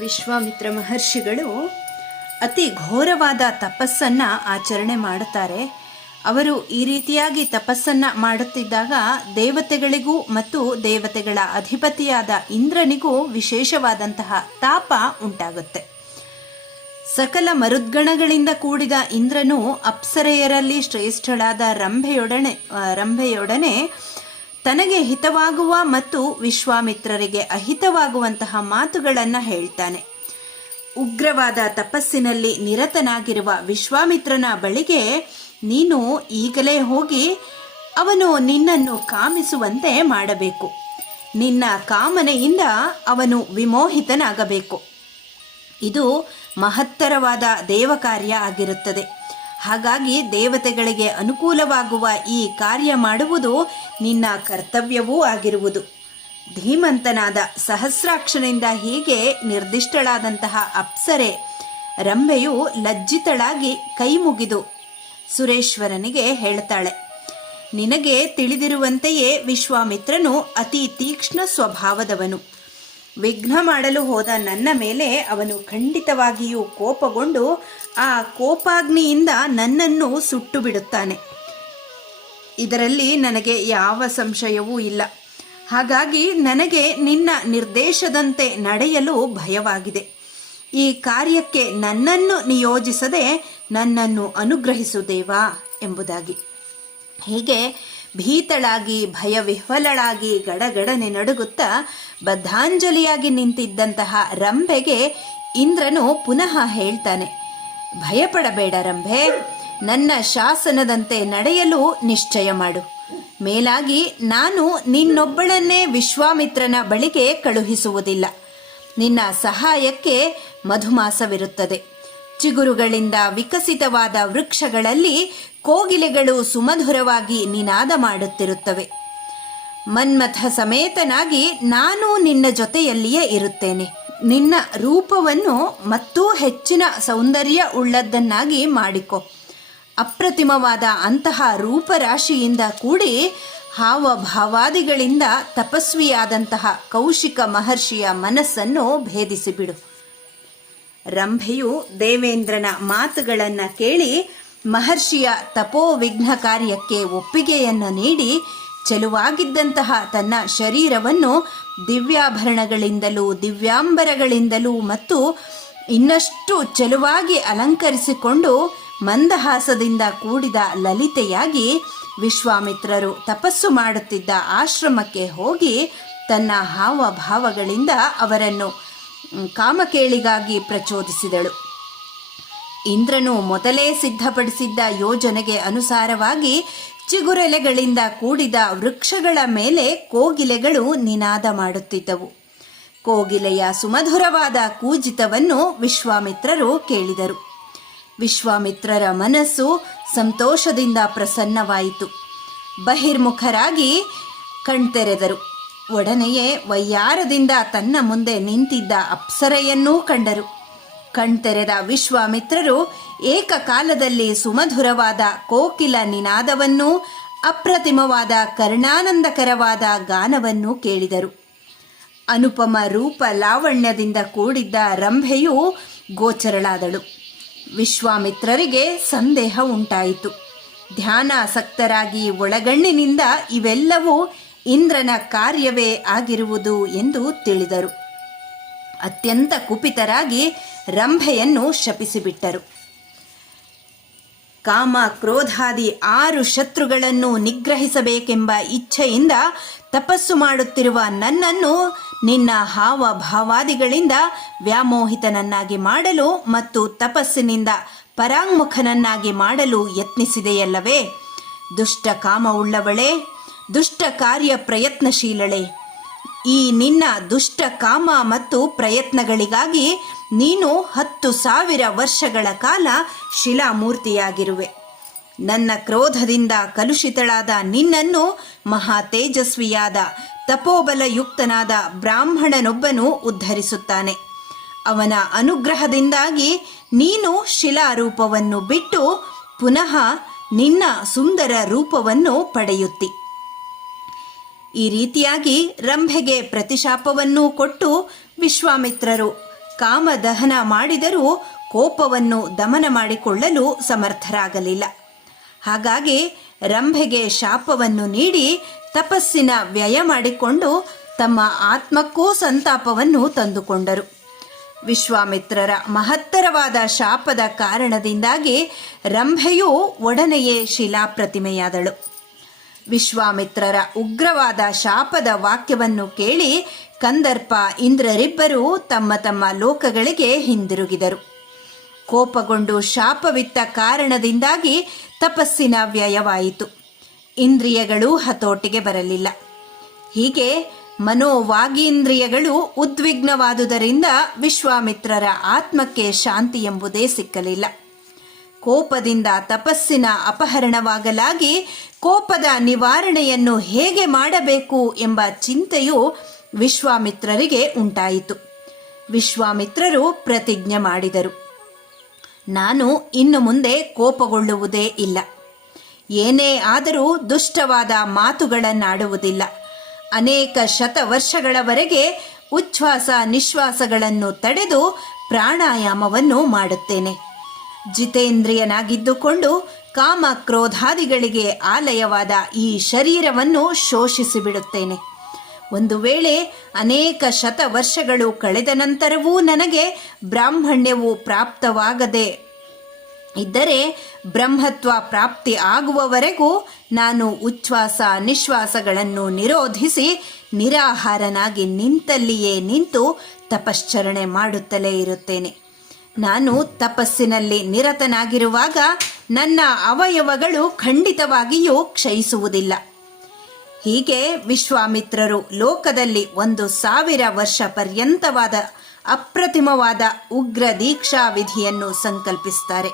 ವಿಶ್ವಾಮಿತ್ರ ಮಹರ್ಷಿಗಳು ಅತಿ ಘೋರವಾದ ತಪಸ್ಸನ್ನು ಆಚರಣೆ ಮಾಡುತ್ತಾರೆ. ಅವರು ಈ ರೀತಿಯಾಗಿ ತಪಸ್ಸನ್ನು ಮಾಡುತ್ತಿದ್ದಾಗ ದೇವತೆಗಳಿಗೂ ಮತ್ತು ದೇವತೆಗಳ ಅಧಿಪತಿಯಾದ ಇಂದ್ರನಿಗೂ ವಿಶೇಷವಾದಂತಹ ತಾಪ ಉಂಟಾಗುತ್ತೆ. ಸಕಲ ಮರುದ್ಗಣಗಳಿಂದ ಕೂಡಿದ ಇಂದ್ರನು ಅಪ್ಸರೆಯರಲ್ಲಿ ಶ್ರೇಷ್ಠಳಾದ ರಂಭೆಯೊಡನೆ ತನಗೆ ಹಿತವಾಗುವ ಮತ್ತು ವಿಶ್ವಾಮಿತ್ರರಿಗೆ ಅಹಿತವಾಗುವಂತಹ ಮಾತುಗಳನ್ನು ಹೇಳ್ತಾನೆ. ಉಗ್ರವಾದ ತಪಸ್ಸಿನಲ್ಲಿ ನಿರತನಾಗಿರುವ ವಿಶ್ವಾಮಿತ್ರನ ಬಳಿಗೆ ನೀನು ಈಗಲೇ ಹೋಗಿ ಅವನು ನಿನ್ನನ್ನು ಕಾಮಿಸುವಂತೆ ಮಾಡಬೇಕು. ನಿನ್ನ ಕಾಮನೆಯಿಂದ ಅವನು ವಿಮೋಹಿತನಾಗಬೇಕು. ಇದು ಮಹತ್ತರವಾದ ದೇವಕಾರ್ಯ ಆಗಿರುತ್ತದೆ. ಹಾಗಾಗಿ ದೇವತೆಗಳಿಗೆ ಅನುಕೂಲವಾಗುವ ಈ ಕಾರ್ಯ ಮಾಡುವುದು ನಿನ್ನ ಕರ್ತವ್ಯವೂ ಆಗಿರುವುದು. ಧೀಮಂತನಾದ ಸಹಸ್ರಾಕ್ಷನಿಂದ ಹೀಗೆ ನಿರ್ದಿಷ್ಟಳಾದಂತಹ ಅಪ್ಸರೆ ರಂಭೆಯು ಲಜ್ಜಿತಳಾಗಿ ಕೈ ಮುಗಿದು ಸುರೇಶ್ವರನಿಗೆ ಹೇಳ್ತಾಳೆ, ನಿನಗೆ ತಿಳಿದಿರುವಂತೆಯೇ ವಿಶ್ವಾಮಿತ್ರನು ಅತಿ ತೀಕ್ಷ್ಣ ಸ್ವಭಾವದವನು. ವಿಘ್ನ ಮಾಡಲು ಹೋದ ನನ್ನ ಮೇಲೆ ಅವನು ಖಂಡಿತವಾಗಿಯೂ ಕೋಪಗೊಂಡು ಆ ಕೋಪಾಗ್ನಿಯಿಂದ ನನ್ನನ್ನು ಸುಟ್ಟು ಬಿಡುತ್ತಾನೆ. ಇದರಲ್ಲಿ ನನಗೆ ಯಾವ ಸಂಶಯವೂ ಇಲ್ಲ. ಹಾಗಾಗಿ ನನಗೆ ನಿನ್ನ ನಿರ್ದೇಶದಂತೆ ನಡೆಯಲು ಭಯವಾಗಿದೆ. ಈ ಕಾರ್ಯಕ್ಕೆ ನನ್ನನ್ನು ನಿಯೋಜಿಸದೆ ನನ್ನನ್ನು ಅನುಗ್ರಹಿಸು ದೇವಾ ಎಂಬುದಾಗಿ. ಹೀಗೆ ಭೀತಳಾಗಿ ಭಯವಿಹ್ವಲಳಾಗಿ ಗಡಗಡನೆ ನಡುಗುತ್ತಾ ಬದ್ಧಾಂಜಲಿಯಾಗಿ ನಿಂತಿದ್ದಂತಹ ರಂಭೆಗೆ ಇಂದ್ರನು ಪುನಃ ಹೇಳ್ತಾನೆ, ಭಯಪಡಬೇಡ ರಂಭೆ, ನನ್ನ ಶಾಸನದಂತೆ ನಡೆಯಲು ನಿಶ್ಚಯ ಮಾಡು. ಮೇಲಾಗಿ ನಾನು ನಿನ್ನೊಬ್ಬಳನ್ನೇ ವಿಶ್ವಾಮಿತ್ರನ ಬಳಿಗೆ ಕಳುಹಿಸುವುದಿಲ್ಲ. ನಿನ್ನ ಸಹಾಯಕ್ಕೆ ಮಧುಮಾಸವಿರುತ್ತದೆ. ಚಿಗುರುಗಳಿಂದ ವಿಕಸಿತವಾದ ವೃಕ್ಷಗಳಲ್ಲಿ ಕೋಗಿಲೆಗಳು ಸುಮಧುರವಾಗಿ ನಿನಾದ ಮಾಡುತ್ತಿರುತ್ತವೆ. ಮನ್ಮಥ ಸಮೇತನಾಗಿ ನಾನು ನಿನ್ನ ಜೊತೆಯಲ್ಲಿಯೇ ಇರುತ್ತೇನೆ. ನಿನ್ನ ರೂಪವನ್ನು ಮತ್ತೂ ಹೆಚ್ಚಿನ ಸೌಂದರ್ಯ ಉಳ್ಳದ್ದನ್ನಾಗಿ ಮಾಡಿಕೊ. ಅಪ್ರತಿಮವಾದ ಅಂತಹ ರೂಪರಾಶಿಯಿಂದ ಕೂಡಿ ಹಾವಭಾವಾದಿಗಳಿಂದ ತಪಸ್ವಿಯಾದಂತಹ ಕೌಶಿಕ ಮಹರ್ಷಿಯ ಮನಸ್ಸನ್ನು ಭೇದಿಸಿಬಿಡು. ರಂಭೆಯು ದೇವೇಂದ್ರನ ಮಾತುಗಳನ್ನು ಕೇಳಿ ಮಹರ್ಷಿಯ ತಪೋವಿಘ್ನ ಕಾರ್ಯಕ್ಕೆ ಒಪ್ಪಿಗೆಯನ್ನು ನೀಡಿ ಚೆಲುವಾಗಿದ್ದಂತಹ ತನ್ನ ಶರೀರವನ್ನು ದಿವ್ಯಾಭರಣಗಳಿಂದಲೂ ದಿವ್ಯಾಂಬರಗಳಿಂದಲೂ ಮತ್ತು ಇನ್ನಷ್ಟು ಚೆಲುವಾಗಿ ಅಲಂಕರಿಸಿಕೊಂಡು ಮಂದಹಾಸದಿಂದ ಕೂಡಿದ ಲಲಿತೆಯಾಗಿ ವಿಶ್ವಾಮಿತ್ರರು ತಪಸ್ಸು ಮಾಡುತ್ತಿದ್ದ ಆಶ್ರಮಕ್ಕೆ ಹೋಗಿ ತನ್ನ ಹಾವಭಾವಗಳಿಂದ ಅವರನ್ನು ಕಾಮಕೇಳಿಗಾಗಿ ಪ್ರಚೋದಿಸಿದಳು. ಇಂದ್ರನು ಮೊದಲೇ ಸಿದ್ಧಪಡಿಸಿದ್ದ ಯೋಜನೆಗೆ ಅನುಸಾರವಾಗಿ ಚಿಗುರೆಲೆಗಳಿಂದ ಕೂಡಿದ ವೃಕ್ಷಗಳ ಮೇಲೆ ಕೋಗಿಲೆಗಳು ನಿನಾದ ಮಾಡುತ್ತಿದ್ದವು. ಕೋಗಿಲೆಯ ಸುಮಧುರವಾದ ಕೂಜಿತವನ್ನು ವಿಶ್ವಾಮಿತ್ರರು ಕೇಳಿದರು. ವಿಶ್ವಾಮಿತ್ರರ ಮನಸ್ಸು ಸಂತೋಷದಿಂದ ಪ್ರಸನ್ನವಾಯಿತು. ಬಹಿರ್ಮುಖರಾಗಿ ಕಣ್ತೆರೆದರು. ಒಡನೆಯೇ ವಯ್ಯಾರದಿಂದ ತನ್ನ ಮುಂದೆ ನಿಂತಿದ್ದ ಅಪ್ಸರೆಯನ್ನೂ ಕಂಡರು. ಕಣ್ತೆರೆದ ವಿಶ್ವಾಮಿತ್ರರು ಏಕಕಾಲದಲ್ಲಿ ಸುಮಧುರವಾದ ಕೋಕಿಲ ನಿನಾದವನ್ನೂ ಅಪ್ರತಿಮವಾದ ಕರ್ಣಾನಂದಕರವಾದ ಗಾನವನ್ನು ಕೇಳಿದರು. ಅನುಪಮ ರೂಪ ಲಾವಣ್ಯದಿಂದ ಕೂಡಿದ್ದ ರಂಭೆಯು ಗೋಚರಳಾದಳು. ವಿಶ್ವಾಮಿತ್ರರಿಗೆ ಸಂದೇಹ ಉಂಟಾಯಿತು. ಧ್ಯಾನಾಸಕ್ತರಾಗಿ ಒಳಗಣ್ಣಿನಿಂದ ಇವೆಲ್ಲವೂ ಇಂದ್ರನ ಕಾರ್ಯವೇ ಆಗಿರುವುದು ಎಂದು ತಿಳಿದರು. ಅತ್ಯಂತ ಕುಪಿತರಾಗಿ ರಂಭೆಯನ್ನು ಶಪಿಸಿಬಿಟ್ಟರು. ಕಾಮ ಕ್ರೋಧಾದಿ 6 ಶತ್ರುಗಳನ್ನು ನಿಗ್ರಹಿಸಬೇಕೆಂಬ ಇಚ್ಛೆಯಿಂದ ತಪಸ್ಸು ಮಾಡುತ್ತಿರುವ ನನ್ನನ್ನು ನಿನ್ನ ಹಾವಭಾವಾದಿಗಳಿಂದ ವ್ಯಾಮೋಹಿತನನ್ನಾಗಿ ಮಾಡಲು ಮತ್ತು ತಪಸ್ಸಿನಿಂದ ಪರಾಂಗುಖನನ್ನಾಗಿ ಮಾಡಲು ಯತ್ನಿಸಿದೆಯಲ್ಲವೇ? ದುಷ್ಟ ಕಾಮವುಳ್ಳವಳೇ, ದುಷ್ಟ ಕಾರ್ಯ ಪ್ರಯತ್ನಶೀಲಳೆ, ಈ ನಿನ್ನ ದುಷ್ಟ ಕಾಮ ಮತ್ತು ಪ್ರಯತ್ನಗಳಿಗಾಗಿ ನೀನು 10,000 ವರ್ಷಗಳ ಕಾಲ ಶಿಲಾಮೂರ್ತಿಯಾಗಿರುವೆ. ನನ್ನ ಕ್ರೋಧದಿಂದ ಕಲುಷಿತಳಾದ ನಿನ್ನನ್ನು ಮಹಾ ತೇಜಸ್ವಿಯಾದ ತಪೋಬಲಯುಕ್ತನಾದ ಬ್ರಾಹ್ಮಣನೊಬ್ಬನು ಉದ್ಧರಿಸುತ್ತಾನೆ. ಅವನ ಅನುಗ್ರಹದಿಂದಾಗಿ ನೀನು ಶಿಲಾರೂಪವನ್ನು ಬಿಟ್ಟು ಪುನಃ ನಿನ್ನ ಸುಂದರ ರೂಪವನ್ನು ಪಡೆಯುತ್ತಿ. ಈ ರೀತಿಯಾಗಿ ರಂಭೆಗೆ ಪ್ರತಿಶಾಪವನ್ನೂ ಕೊಟ್ಟು ವಿಶ್ವಾಮಿತ್ರರು ಕಾಮದಹನ ಮಾಡಿದರೂ ಕೋಪವನ್ನು ದಮನ ಮಾಡಿಕೊಳ್ಳಲು ಸಮರ್ಥರಾಗಲಿಲ್ಲ. ಹಾಗಾಗಿ ರಂಭೆಗೆ ಶಾಪವನ್ನು ನೀಡಿ ತಪಸ್ಸಿನ ವ್ಯಯ ಮಾಡಿಕೊಂಡು ತಮ್ಮ ಆತ್ಮಕ್ಕೂ ಸಂತಾಪವನ್ನು ತಂದುಕೊಂಡರು. ವಿಶ್ವಾಮಿತ್ರರ ಮಹತ್ತರವಾದ ಶಾಪದ ಕಾರಣದಿಂದಾಗಿ ರಂಭೆಯೂ ಒಡನೆಯೇ ಶಿಲಾಪ್ರತಿಮೆಯಾದಳು. ವಿಶ್ವಾಮಿತ್ರರ ಉಗ್ರವಾದ ಶಾಪದ ವಾಕ್ಯವನ್ನು ಕೇಳಿ ಕಂದರ್ಪ ಇಂದ್ರರಿಬ್ಬರೂ ತಮ್ಮ ತಮ್ಮ ಲೋಕಗಳಿಗೆ ಹಿಂದಿರುಗಿದರು. ಕೋಪಗೊಂಡು ಶಾಪವಿತ್ತ ಕಾರಣದಿಂದಾಗಿ ತಪಸ್ಸಿನ ವ್ಯಯವಾಯಿತು. ಇಂದ್ರಿಯಗಳು ಹತೋಟಿಗೆ ಬರಲಿಲ್ಲ. ಹೀಗೆ ಮನೋವಾಗೀಂದ್ರಿಯಗಳು ಉದ್ವಿಗ್ನವಾದುದರಿಂದ ವಿಶ್ವಾಮಿತ್ರರ ಆತ್ಮಕ್ಕೆ ಶಾಂತಿ ಎಂಬುದೇ ಸಿಕ್ಕಲಿಲ್ಲ. ಕೋಪದಿಂದ ತಪಸ್ಸಿನ ಅಪಹರಣವಾಗಲಾಗಿ ಕೋಪದ ನಿವಾರಣೆಯನ್ನು ಹೇಗೆ ಮಾಡಬೇಕು ಎಂಬ ಚಿಂತೆಯು ವಿಶ್ವಾಮಿತ್ರರಿಗೆ ಉಂಟಾಯಿತು. ವಿಶ್ವಾಮಿತ್ರರು ಪ್ರತಿಜ್ಞೆ ಮಾಡಿದರು, ನಾನು ಇನ್ನು ಮುಂದೆ ಕೋಪಗೊಳ್ಳುವುದೇ ಇಲ್ಲ. ಏನೇ ಆದರೂ ದುಷ್ಟವಾದ ಮಾತುಗಳನ್ನಾಡುವುದಿಲ್ಲ. ಅನೇಕ ಶತವರ್ಷಗಳವರೆಗೆ ಉಚ್ಛ್ವಾಸ ನಿಶ್ವಾಸಗಳನ್ನು ತಡೆದು ಪ್ರಾಣಾಯಾಮವನ್ನು ಮಾಡುತ್ತೇನೆ. ಜಿತೇಂದ್ರಿಯನಾಗಿದ್ದುಕೊಂಡು ಕಾಮ ಕ್ರೋಧಾದಿಗಳಿಗೆ ಆಲಯವಾದ ಈ ಶರೀರವನ್ನು ಶೋಷಿಸಿಬಿಡುತ್ತೇನೆ. ಒಂದು ವೇಳೆ ಅನೇಕ ಶತವರ್ಷಗಳು ಕಳೆದ ನಂತರವೂ ನನಗೆ ಬ್ರಾಹ್ಮಣ್ಯವು ಪ್ರಾಪ್ತವಾಗದೆ ಇದ್ದರೆ ಬ್ರಹ್ಮತ್ವ ಪ್ರಾಪ್ತಿ ಆಗುವವರೆಗೂ ನಾನು ಉಚ್ಛ್ವಾಸ ನಿಶ್ವಾಸಗಳನ್ನು ನಿರೋಧಿಸಿ ನಿರಾಹಾರನಾಗಿ ನಿಂತಲ್ಲಿಯೇ ನಿಂತು ತಪಶ್ಚರಣೆ ಮಾಡುತ್ತಲೇ ಇರುತ್ತೇನೆ. ನಾನು ತಪಸ್ಸಿನಲ್ಲಿ ನಿರತನಾಗಿರುವಾಗ ನನ್ನ ಅವಯವಗಳು ಖಂಡಿತವಾಗಿಯೂ ಕ್ಷಯಿಸುವುದಿಲ್ಲ. ಹೀಗೆ ವಿಶ್ವಾಮಿತ್ರರು ಲೋಕದಲ್ಲಿ 1000 ವರ್ಷ ಪರ್ಯಂತವಾದ ಅಪ್ರತಿಮವಾದ ಉಗ್ರ ದೀಕ್ಷಾ ವಿಧಿಯನ್ನು ಸಂಕಲ್ಪಿಸುತ್ತಾರೆ.